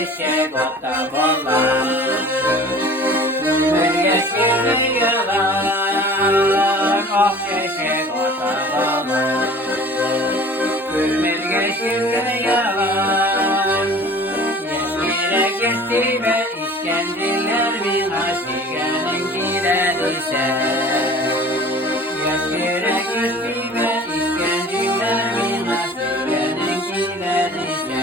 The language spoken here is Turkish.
çeşek otta bolla. Gümür geçkili yalan, ok çeşek otta bolla. Gümür geçkili yalan, yeskire geçti ve işkenceler min asigenin giren ise. Yeskire geçti ve işkenceler min asigenin giren ise.